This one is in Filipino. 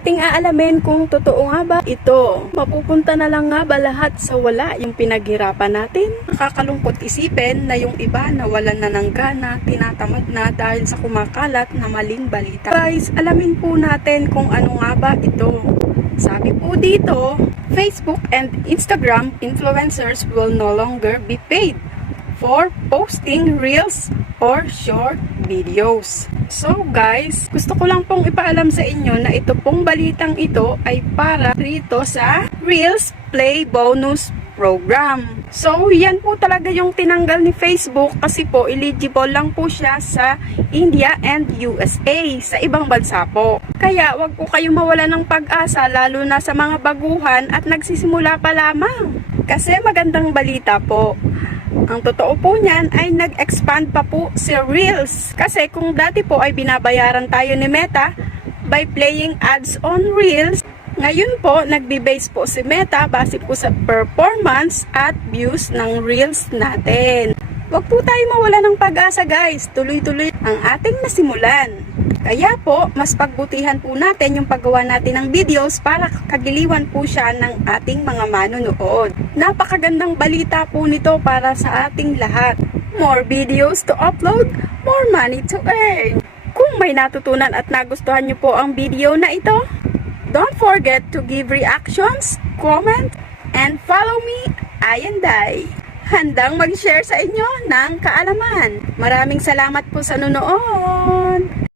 nating aalamin kung totoo nga ba ito. Mapupunta na lang nga ba lahat sa wala yung pinaghirapan natin? Nakakalungkot isipin na yung iba nawalan na ng gana, tinatamad na dahil sa kumakalat na maling balita. Guys, alamin po natin kung ano nga ba ito. Sabi po dito, Facebook and Instagram influencers will no longer be paid for posting reels or short videos. So guys, gusto ko lang pong ipaalam sa inyo na ito pong balitang ito ay para rito sa Reels Play Bonus Program. So yan po talaga yung tinanggal ni Facebook kasi po eligible lang po siya sa India and USA, sa ibang bansa po. Kaya wag po kayong mawala ng pag-asa lalo na sa mga baguhan at nagsisimula pa lamang. Kasi magandang balita po. Ang totoo po niyan ay nag-expand pa po si Reels. Kasi kung dati po ay binabayaran tayo ni Meta by playing ads on Reels, ngayon po nagbe-base po si Meta base po sa performance at views ng Reels natin. Huwag po tayo mawala ng pag-asa guys, tuloy-tuloy ang ating nasimulan. Kaya po, mas pagbutihan po natin yung paggawa natin ng videos para kagiliwan po siya ng ating mga manonood. Napakagandang balita po nito para sa ating lahat. More videos to upload, more money to earn. Kung may natutunan at nagustuhan nyo po ang video na ito, don't forget to give reactions, comment, and follow me, Ayanday. Handang mag-share sa inyo ng kaalaman. Maraming salamat po sa nanonood.